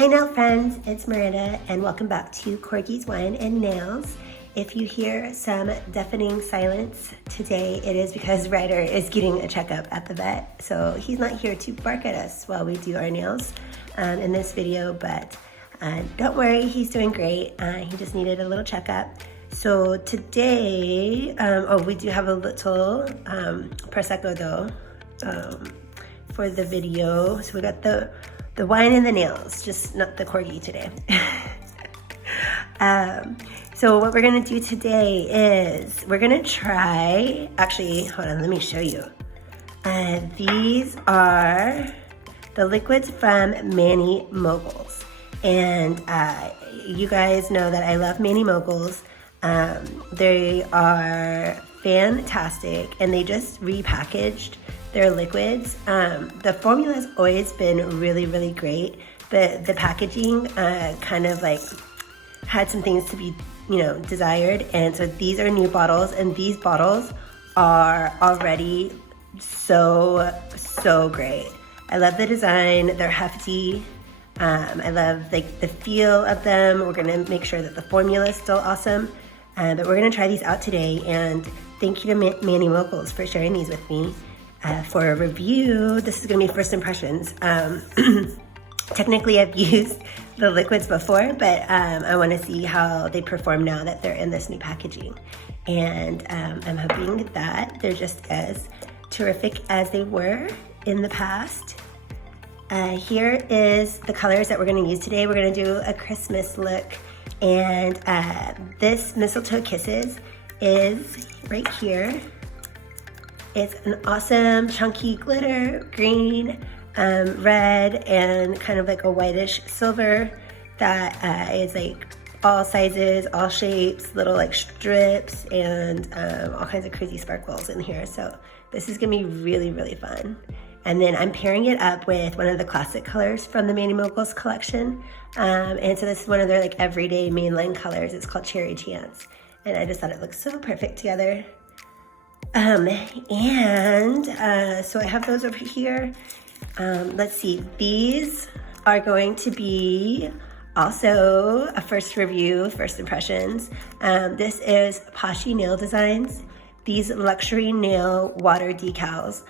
Hi nail friends, it's Miranda and welcome back to Corgi's Wine and Nails. If you hear some deafening silence today, it is because Ryder is getting a checkup at the vet. So he's not here to bark at us while we do our nails in this video, but don't worry, he's doing great. He just needed a little checkup. So today, we do have a little Prosecco though for the video. So we got the wine and the nails, just not the corgi today. So what we're gonna do today is we're gonna try, actually, hold on, let me show you. These are the liquids from Mani Moguls. And you guys know that I love Mani Moguls. They are fantastic and they just repackaged their liquids. The formula has always been really, really great, but the packaging kind of like had some things to be, desired. And so these are new bottles, and these bottles are already so great. I love the design, they're hefty. I love the feel of them. We're gonna make sure that the formula is still awesome. But we're gonna try these out today, and thank you to Mani Moguls for sharing these with me. For a review, this is gonna be first impressions. Technically I've used the liquids before, but I wanna see how they perform now that they're in this new packaging. And I'm hoping that they're just as terrific as they were in the past. Here is the colors that we're gonna use today. We're gonna do a Christmas look, and this Mistletoe Kisses is right here. It's an awesome chunky glitter, green, red, and kind of like a whitish silver that is like all sizes, all shapes, little like strips, and all kinds of crazy sparkles in here. So this is gonna be really, really fun. And then I'm pairing it up with one of the classic colors from the Mani Moguls collection. And so this is one of their like everyday mainline colors. It's called Cherry Chance. And I just thought it looked so perfect together. So I have those over here. Let's see, these are going to be also a first review, first impressions. This is Poshy Nails Designs. These luxury nail water decals.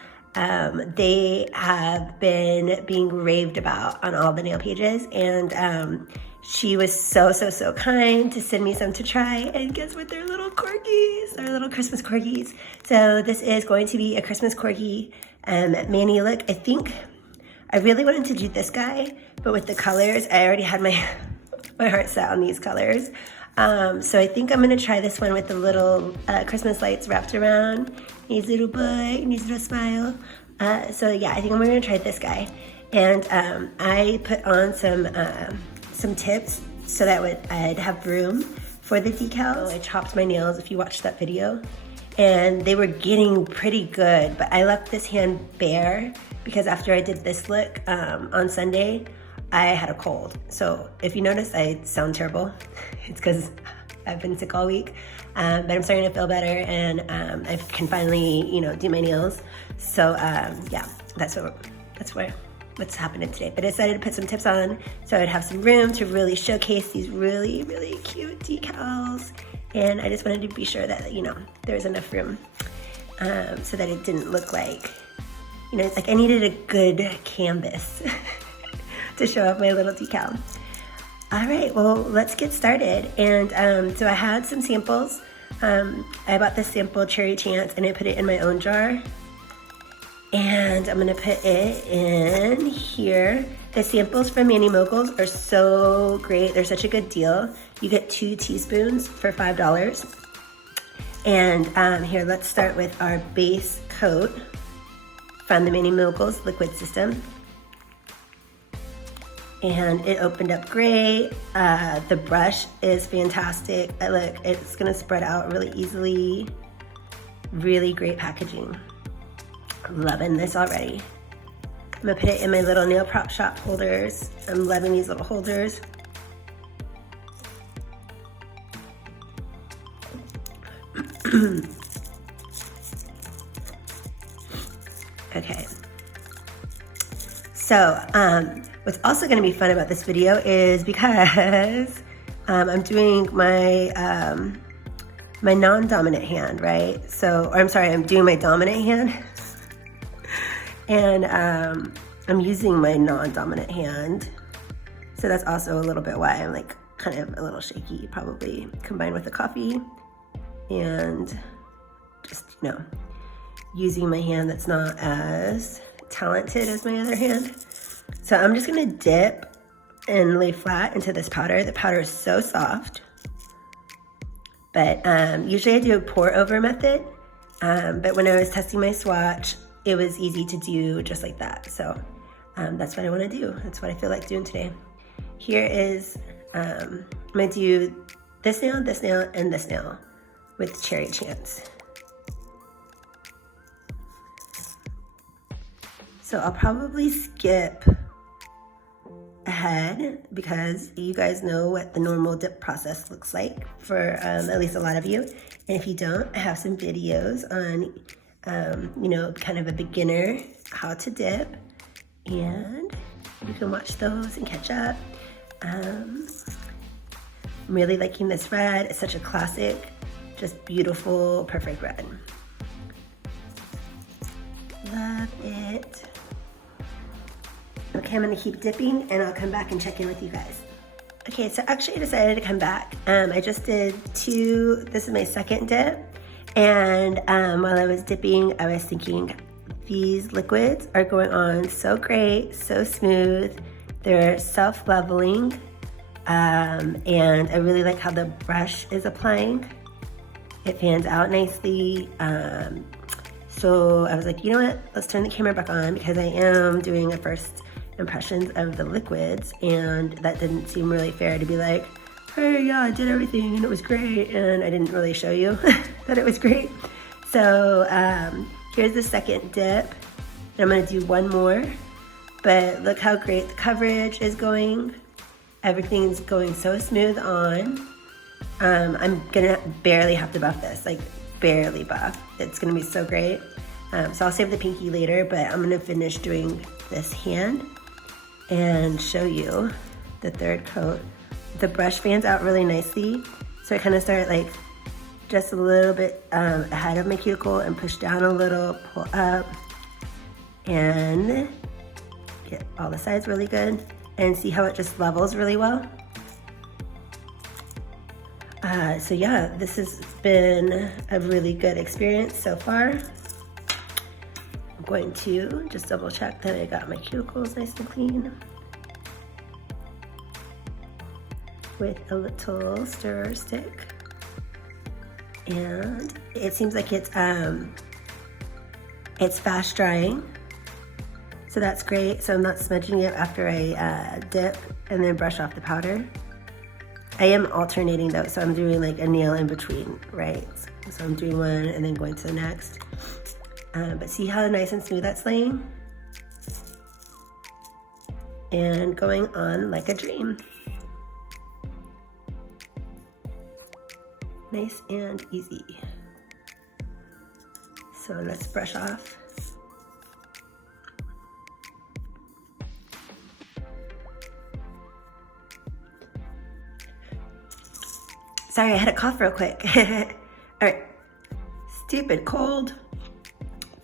They have been being raved about on all the nail pages, and she was so kind to send me some to try, and guess what, they're little corgis, they're little Christmas corgis. So this is going to be a Christmas Corgi Mani look. I think I really wanted to do this guy, but with the colors, I already had my heart set on these colors. So I think I'm gonna try this one with the little Christmas lights wrapped around. His little boy and his little smile. So yeah, I think I'm gonna try this guy. And I put on some tips so that I'd have room for the decals. I chopped my nails, if you watched that video, and they were getting pretty good, but I left this hand bare because after I did this look on Sunday, I had a cold. So if you notice I sound terrible, it's because I've been sick all week, but I'm starting to feel better, and I can finally, do my nails. So yeah, that's what's happening today. But I decided to put some tips on so I'd have some room to really showcase these really, really cute decals. And I just wanted to be sure that, there was enough room so that it didn't look like, it's like I needed a good canvas to show off my little decal. All right, well, let's get started. And so I had some samples. I bought this sample Cherry Chance and I put it in my own jar. And I'm gonna put it in here. The samples from Mani Moguls are so great. They're such a good deal. You get 2 teaspoons for $5. And here, let's start with our base coat from the Mani Moguls liquid system. And it opened up great. The brush is fantastic. Look, it's gonna spread out really easily. Really great packaging. Loving this already. I'm gonna put it in my little nail prop shop holders. I'm loving these little holders. Okay. So What's also gonna be fun about this video is because I'm doing my my non-dominant hand, right? So, or I'm sorry, I'm doing my dominant hand. And I'm using my non-dominant hand. So that's also a little bit why I'm like kind of a little shaky, probably combined with the coffee and just, you know, using my hand that's not as talented as my other hand. So I'm just gonna dip and lay flat into this powder. The powder is so soft. But usually I do a pour over method. But when I was testing my swatch, it was easy to do just like that. So that's what I wanna do. That's what I feel like doing today. Here is, I'm gonna do this nail, and this nail with Cherry Chance. So I'll probably skip ahead because you guys know what the normal dip process looks like for at least a lot of you. And if you don't, I have some videos on, you know, kind of a beginner how to dip, and you can watch those and catch up. I'm really liking this red. It's such a classic, just beautiful, perfect red. Love it. Okay, I'm gonna keep dipping and I'll come back and check in with you guys. Okay, so actually I decided to come back. I just did this is my second dip. And while I was dipping, I was thinking these liquids are going on so great, so smooth. They're self-leveling. And I really like how the brush is applying. It fans out nicely. So I was like, you know what? Let's turn the camera back on because I am doing a first impressions of the liquids, and that didn't seem really fair to be like, hey, yeah, I did everything and it was great, and I didn't really show you that it was great. So here's the second dip, and I'm gonna do one more, but look how great the coverage is going. Everything's going so smooth on. I'm gonna barely have to buff this, like barely buff. It's gonna be so great. So I'll save the pinky later, but I'm gonna finish doing this hand and show you the third coat. The brush fans out really nicely. So I kind of start like just a little bit ahead of my cuticle and push down a little, pull up, and get all the sides really good. And see how it just levels really well. So yeah, this has been a really good experience so far. I'm going to just double check that I got my cuticles nice and clean with a little stir stick. And it seems like it's fast drying. So that's great. So I'm not smudging it after I dip and then brush off the powder. I am alternating though, so I'm doing like a nail in between, right? So I'm doing one and then going to the next. But see how nice and smooth that's laying? And going on like a dream. Nice and easy. So let's brush off. Sorry, I had a cough real quick. All right, stupid cold.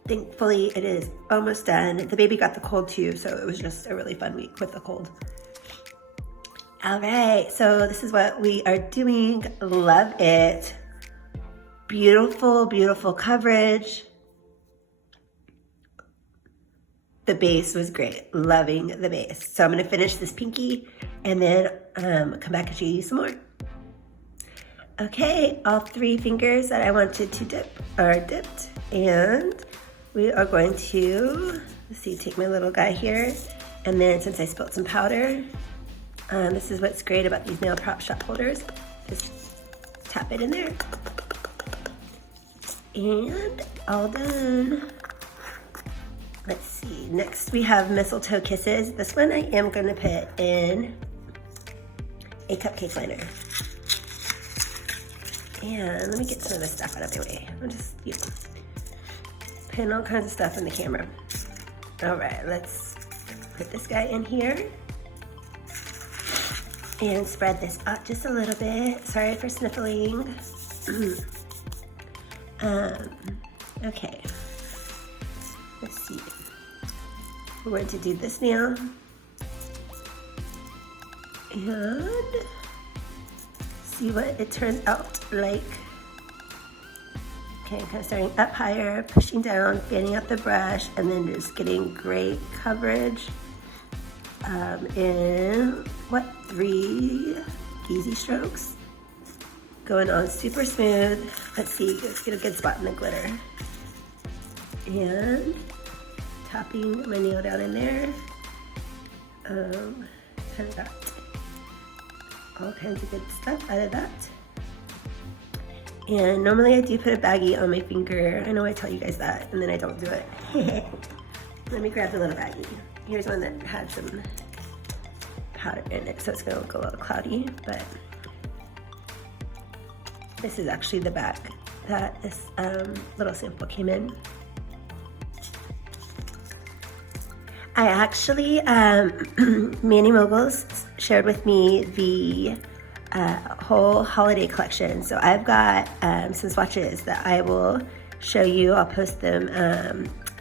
Thankfully, it is almost done. The baby got the cold too, so it was just a really fun week with the cold. All right, so this is what we are doing. Love it. Beautiful, beautiful coverage. The base was great. Loving the base. So I'm gonna finish this pinky and then come back and show you some more. Okay, all 3 fingers that I wanted to dip are dipped, and we are going to, let's see, take my little guy here, and then since I spilled some powder, this is what's great about these nail prop shop holders, just tap it in there, and all done. Let's see, next we have Mistletoe Kisses. This one I am gonna put in a cupcake liner. And let me get some of this stuff out of my way. I'm just, you know, putting all kinds of stuff in the camera. All right, let's put this guy in here. And spread this out just a little bit. Sorry for sniffling. Okay, let's see. We're going to do this nail. And see what it turns out like. Okay, kind of starting up higher, pushing down, fanning out the brush, and then just getting great coverage in, 3 easy strokes. Going on super smooth. Let's see, let's get a good spot in the glitter. And tapping my nail down in there. Kind of got all kinds of good stuff out of that. And normally I do put a baggie on my finger. I know I tell you guys that, and then I don't do it. Let me grab the little baggie. Here's one that had some powder in it, so it's gonna look a little cloudy, but this is actually the bag that this little sample came in. I actually, Mani Moguls shared with me the whole holiday collection. So I've got some swatches that I will show you. I'll post them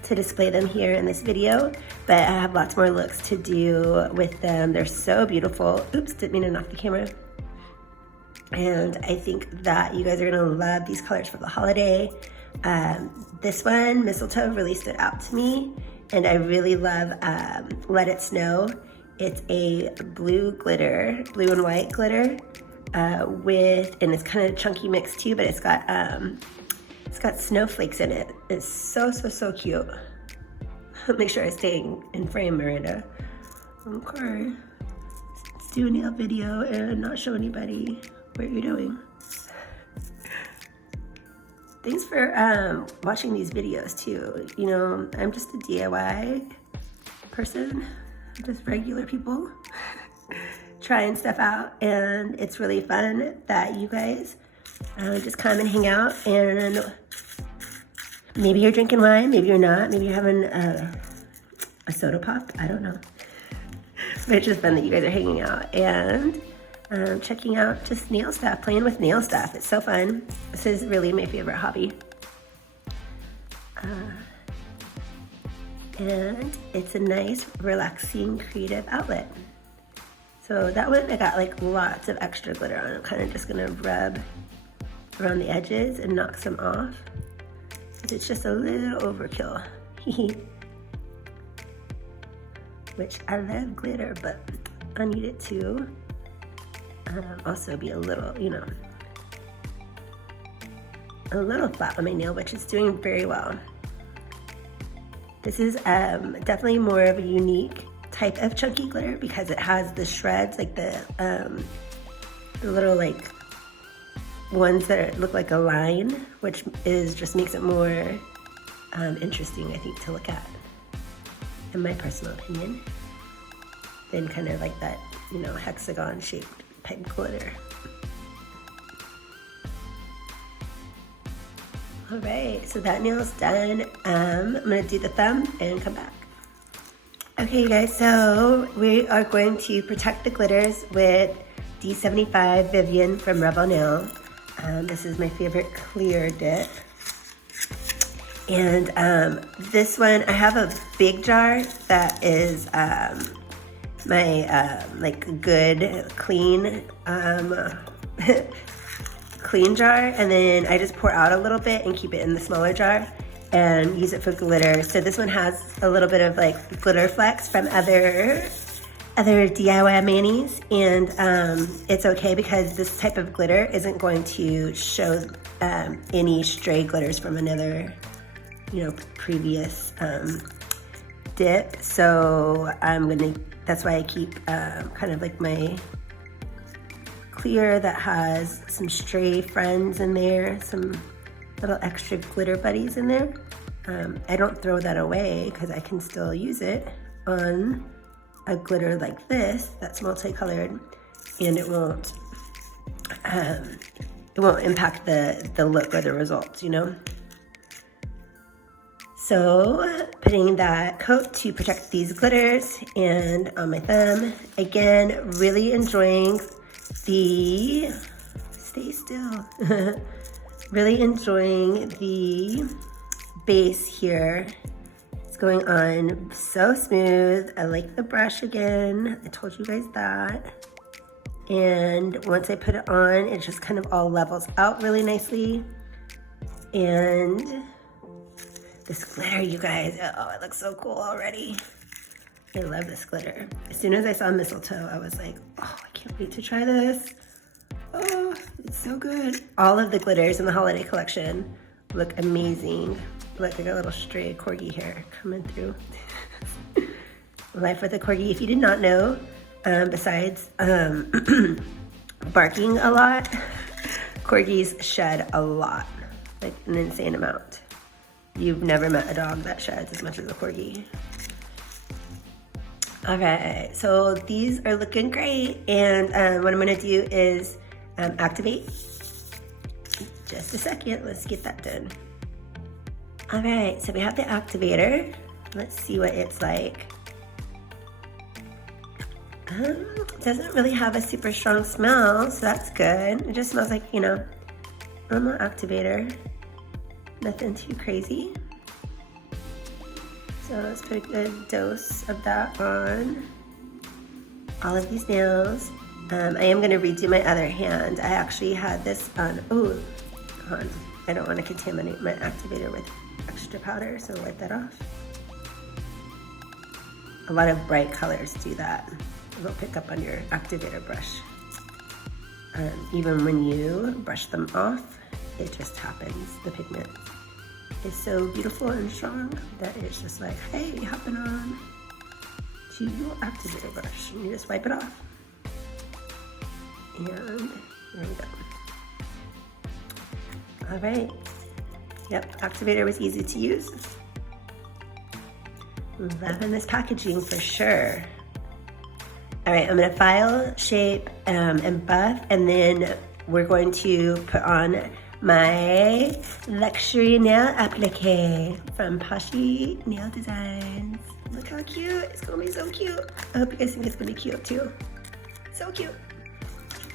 to display them here in this video, but I have lots more looks to do with them. They're so beautiful. Oops, didn't mean to knock the camera. And I think that you guys are gonna love these colors for the holiday. This one, Mistletoe, really stood out to me, and I really love Let It Snow. It's a blue glitter, blue and white glitter, and it's kind of chunky mix too, but it's got snowflakes in it. It's so, so, so cute. Make sure I stay in frame, Miranda. Okay. Let's do a nail video and not show anybody what you're doing. Thanks for watching these videos too. You know, I'm just a DIY person, just regular people trying stuff out, and it's really fun that you guys just come and hang out, and maybe you're drinking wine, maybe you're not, maybe you're having a soda pop, I don't know. But it's just fun that you guys are hanging out and checking out just nail stuff, playing with nail stuff. It's so fun. This is really my favorite hobby. And it's a nice, relaxing, creative outlet. So that one, I got like lots of extra glitter on. I'm kind of just gonna rub around the edges and knock some off. It's just a little overkill. Which I love glitter, but I need it to also be a little, you know, a little flat on my nail, which is doing very well. This is definitely more of a unique type of chunky glitter because it has the shreds, like the little like ones that look like a line, which just makes it more interesting, I think, to look at, in my personal opinion, than kind of like that, you know, hexagon shaped type glitter. All right, so that nail's done. I'm gonna do the thumb and come back. Okay, you guys, so we are going to protect the glitters with D75 Vivien from Revel Nail. This is my favorite clear dip. And this one, I have a big jar that is my like good clean clean jar, and then I just pour out a little bit and keep it in the smaller jar and use it for glitter. So this one has a little bit of like glitter flecks from other DIY manis, and it's okay because this type of glitter isn't going to show any stray glitters from another, you know, previous dip. So that's why I keep kind of like my clear that has some stray friends in there, some little extra glitter buddies in there. I don't throw that away because I can still use it on a glitter like this that's multicolored, and it won't impact the look or the results, you know. So putting that coat to protect these glitters and on my thumb. Again, really enjoying the, stay still, really enjoying the base here. It's going on so smooth. I like the brush again. I told you guys that. And once I put it on, it just kind of all levels out really nicely. And this glitter, you guys, oh, it looks so cool already. I love this glitter. As soon as I saw mistletoe, I was like, oh, I can't wait to try this. Oh, it's so good. All of the glitters in the holiday collection look amazing. Look, I got a little stray corgi hair coming through. Life with a corgi, if you did not know, besides barking a lot, corgis shed a lot, like an insane amount. You've never met a dog that sheds as much as a corgi. Okay, so these are looking great, and what I'm gonna do is activate. Just a second, let's get that done. All right, so we have the activator. Let's see what it's like. It doesn't really have a super strong smell, so that's good. It just smells like, you know, normal activator. Nothing too crazy. So let's put a good dose of that on all of these nails. I am gonna redo my other hand. I actually had this on, oh, I don't wanna contaminate my activator with extra powder, so wipe that off. A lot of bright colors do that. It'll pick up on your activator brush. Even when you brush them off, it just happens. The pigment is so beautiful and strong that it's just like, hey, hopping on to your activator brush. And you just wipe it off. And there we go. All right. Yep, activator was easy to use. Loving this packaging for sure. All right, I'm gonna file, shape, and buff, and then we're going to put on my luxury nail applique from Poshy Nails Designs. Look how cute, it's gonna be so cute. I hope you guys think it's gonna be cute too. So cute.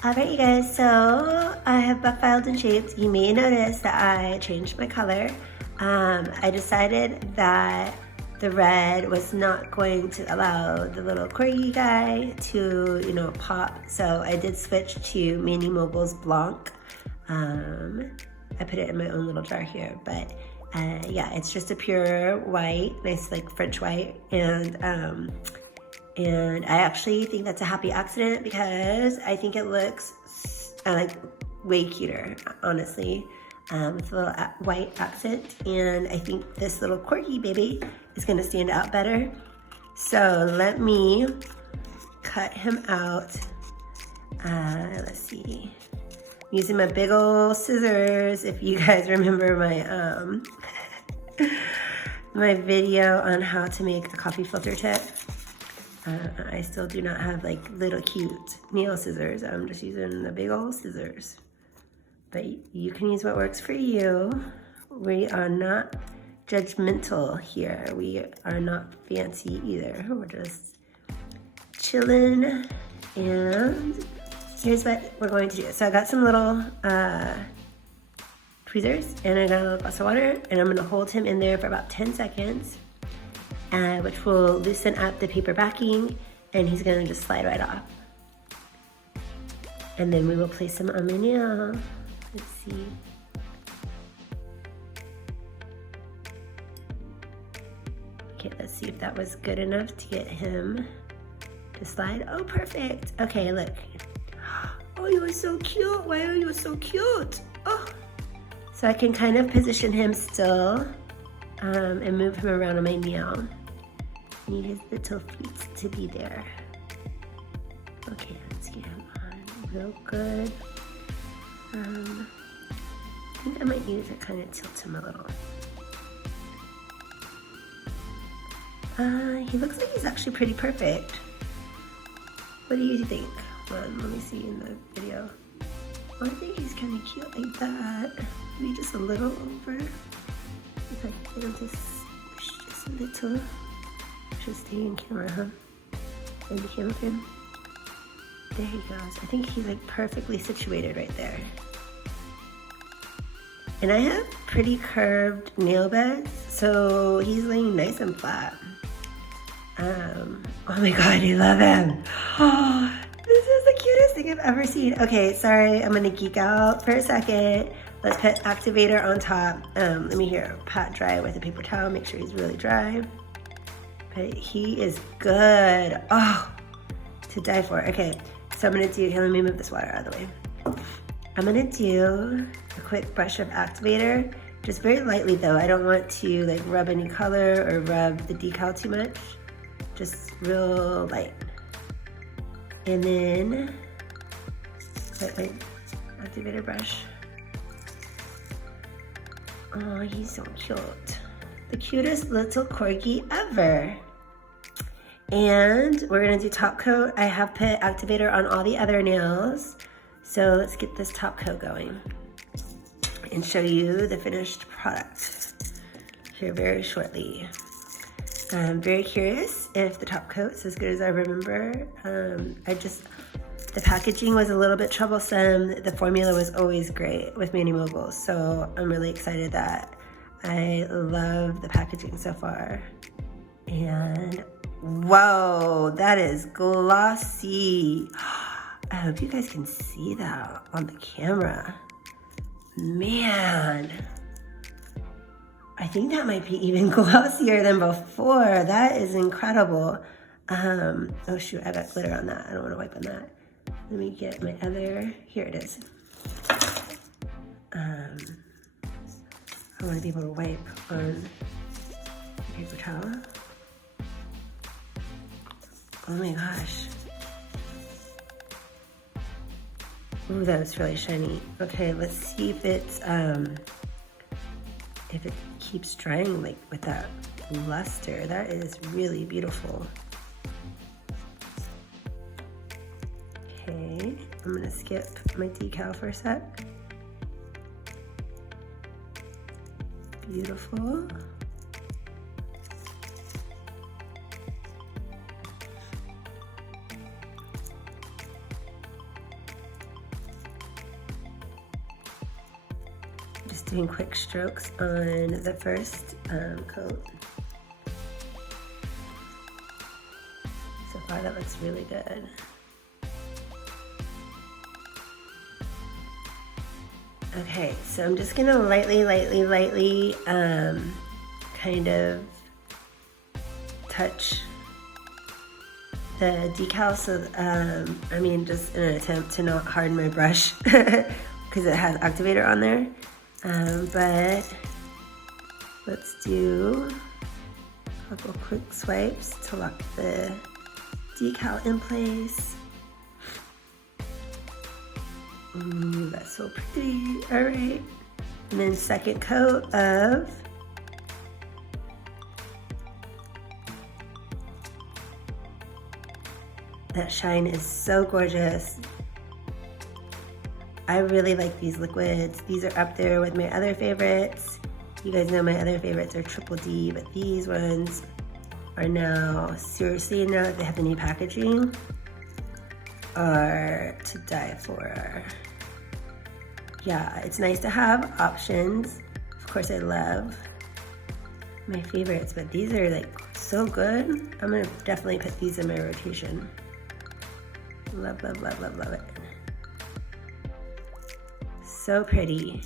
All right, you guys, so I have buff filed and shaped. You may notice that I changed my color. I decided that the red was not going to allow the little corgi guy to, you know, pop. So I did switch to Mani Moguls Blanc. I put it in my own little jar here, but yeah, it's just a pure white, nice like French white. And I actually think that's a happy accident because I think it looks like way cuter, honestly, with a little white accent. And I think this little corgi baby is gonna stand out better. So let me cut him out. Let's see. I'm using my big old scissors. If you guys remember my my video on how to make a coffee filter tip. I still do not have like little cute nail scissors. I'm just using the big old scissors. But you can use what works for you. We are not judgmental here. We are not fancy either. We're just chilling. And here's what we're going to do. So I got some little tweezers and I got a little glass of water, and I'm gonna hold him in there for about 10 seconds, which will loosen up the paper backing, and he's gonna just slide right off. And then we will place him on my nail. Let's see. Okay, let's see if that was good enough to get him to slide. Oh, perfect. Okay, look. Oh, you are so cute. Why are you so cute? Oh. So I can kind of position him still and move him around on my nail. Need his little feet to be there. Okay, let's get him on real good. I think I might need to kind of tilt him a little. He looks like he's actually pretty perfect. What do you think? Hold on, let me see in the video. Oh, I think he's kind of cute like that. Maybe just a little over. If I can get him to little. Should stay in camera, huh? In the camera frame. There he goes. I think he's like perfectly situated right there. And I have pretty curved nail beds, so he's laying nice and flat. Oh my god, I love him. Oh, this is the cutest thing I've ever seen. Okay, sorry, I'm gonna geek out for a second. Let's put activator on top. Let me here, pat dry with a paper towel, make sure he's really dry. But he is good. Oh, to die for. Okay, so I'm gonna do, here, let me move this water out of the way. I'm gonna do a quick brush of activator, just very lightly though. I don't want to like rub any color or rub the decal too much. Just real light. And then, wait, activator brush. Oh, he's so cute. The cutest little corgi ever. And we're gonna do top coat. I have put activator on all the other nails. So let's get this top coat going and show you the finished product here very shortly. I'm very curious if the top coat's as good as I remember. The packaging was a little bit troublesome. The formula was always great with Mani Moguls, so I'm really excited that I love the packaging so far. And whoa, that is glossy. I hope you guys can see that on the camera. Man, I think that might be even glossier than before. That is incredible. Oh shoot, I got glitter on that. I don't want to wipe on that. Let me get my other, here it is. I want to be able to wipe on the paper towel. Oh my gosh. Ooh, that was really shiny. Okay, let's see if it's, if it keeps drying like with that luster. That is really beautiful. Okay, I'm gonna skip my decal for a sec. Beautiful. Just doing quick strokes on the first coat. So far that looks really good. Okay, so I'm just gonna lightly kind of touch the decal, so I mean, just in an attempt to not harden my brush because it has activator on there. But let's do a couple quick swipes to lock the decal in place. Ooh, that's so pretty. All right. And then second coat of that shine is so gorgeous. I really like these liquids. These are up there with my other favorites. You guys know my other favorites are Triple D, but these ones are now, seriously, now that they have the new packaging, are to die for. Yeah, it's nice to have options. Of course, I love my favorites, but these are like so good. I'm gonna definitely put these in my rotation. Love, love, love, love, love it. So pretty.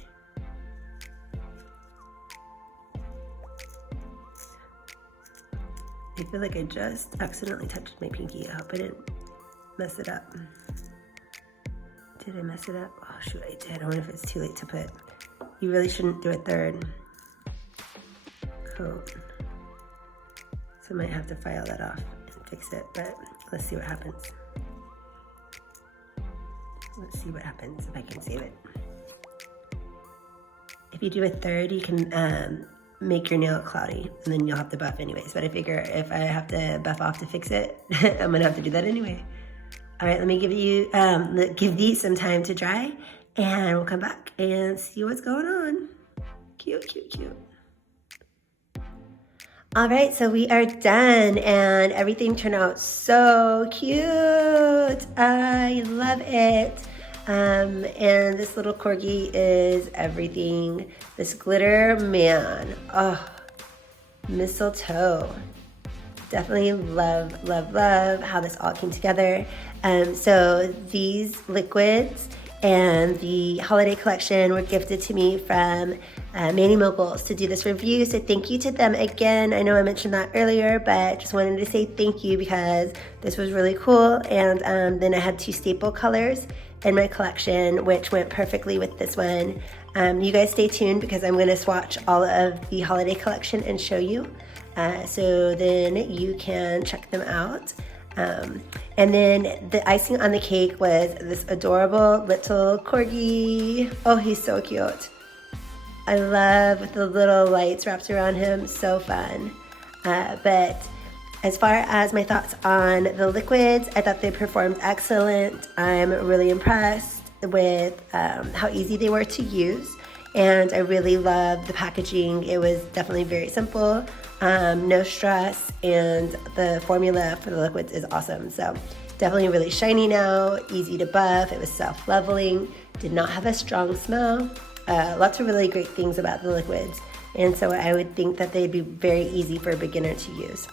I feel like I just accidentally touched my pinky. I hope I didn't mess it up. Did I mess it up? Oh shoot, I did. I wonder if it's too late to put. You really shouldn't do a third coat. So I might have to file that off and fix it, but let's see what happens. Let's see what happens if I can save it. If you do a third, you can make your nail cloudy, and then you'll have to buff anyways. But I figure if I have to buff off to fix it, I'm gonna have to do that anyway. All right, let me give these some time to dry, and we'll come back and see what's going on. Cute, cute, cute. All right, so we are done and everything turned out so cute. I love it. And this little corgi is everything. This glitter, man, oh, mistletoe. Definitely love, love, love how this all came together. So these liquids and the holiday collection were gifted to me from Mani Moguls to do this review. So thank you to them again. I know I mentioned that earlier, but just wanted to say thank you because this was really cool. And then I had 2 staple colors in my collection, which went perfectly with this one. You guys stay tuned because I'm going to swatch all of the holiday collection and show you. So then you can check them out. And then the icing on the cake was this adorable little corgi. Oh, he's so cute. I love the little lights wrapped around him, so fun. But as far as my thoughts on the liquids, I thought they performed excellent. I'm really impressed with how easy they were to use. And I really love the packaging. It was definitely very simple, no stress, and the formula for the liquids is awesome. So definitely really shiny now, easy to buff. It was self-leveling, did not have a strong smell. Lots of really great things about the liquids. And so I would think that they'd be very easy for a beginner to use.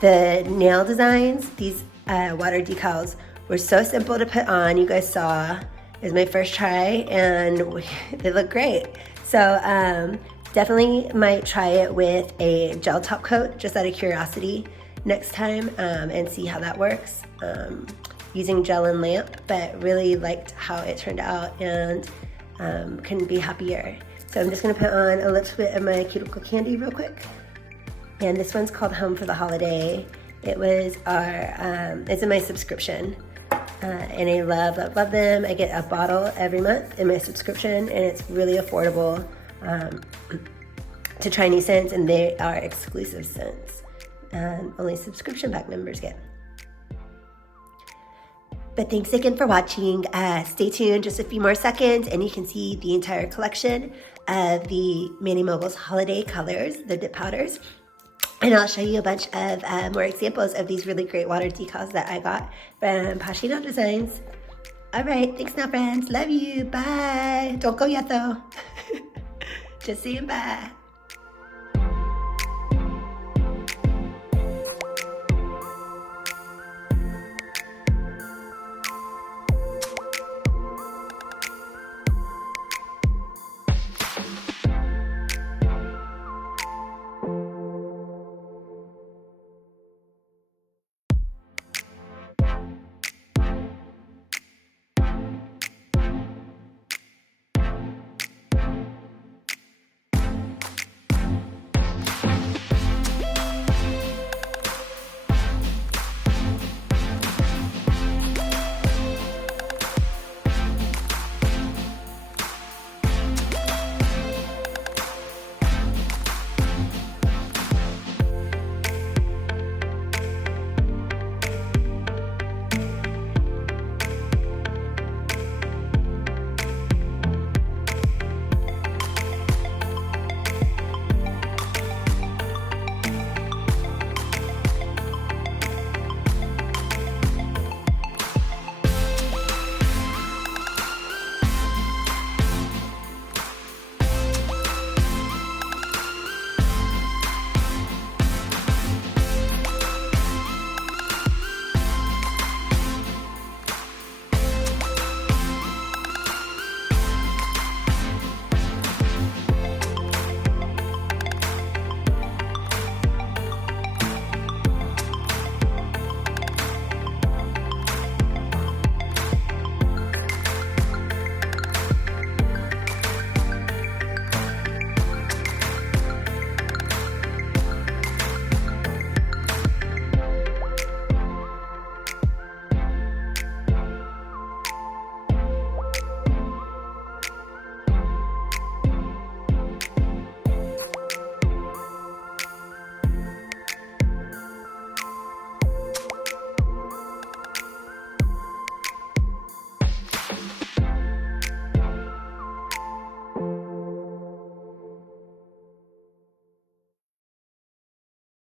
The nail designs, these water decals, were so simple to put on. You guys saw, it was my first try and they look great. So definitely might try it with a gel top coat, just out of curiosity next time, and see how that works. Using gel and lamp, but really liked how it turned out and couldn't be happier. So I'm just gonna put on a little bit of my Cuticle candy real quick. And this one's called Home for the Holiday. It was it's in my subscription. And I love, love, love them. I get a bottle every month in my subscription, and it's really affordable to try new scents, and they are exclusive scents. Only subscription pack members get. But thanks again for watching. Stay tuned just a few more seconds, and you can see the entire collection of the Mani Moguls holiday colors, the dip powders. And I'll show you a bunch of more examples of these really great water decals that I got from Poshy Nails Designs. All right, thanks now, friends. Love you. Bye. Don't go yet, though. Just saying bye.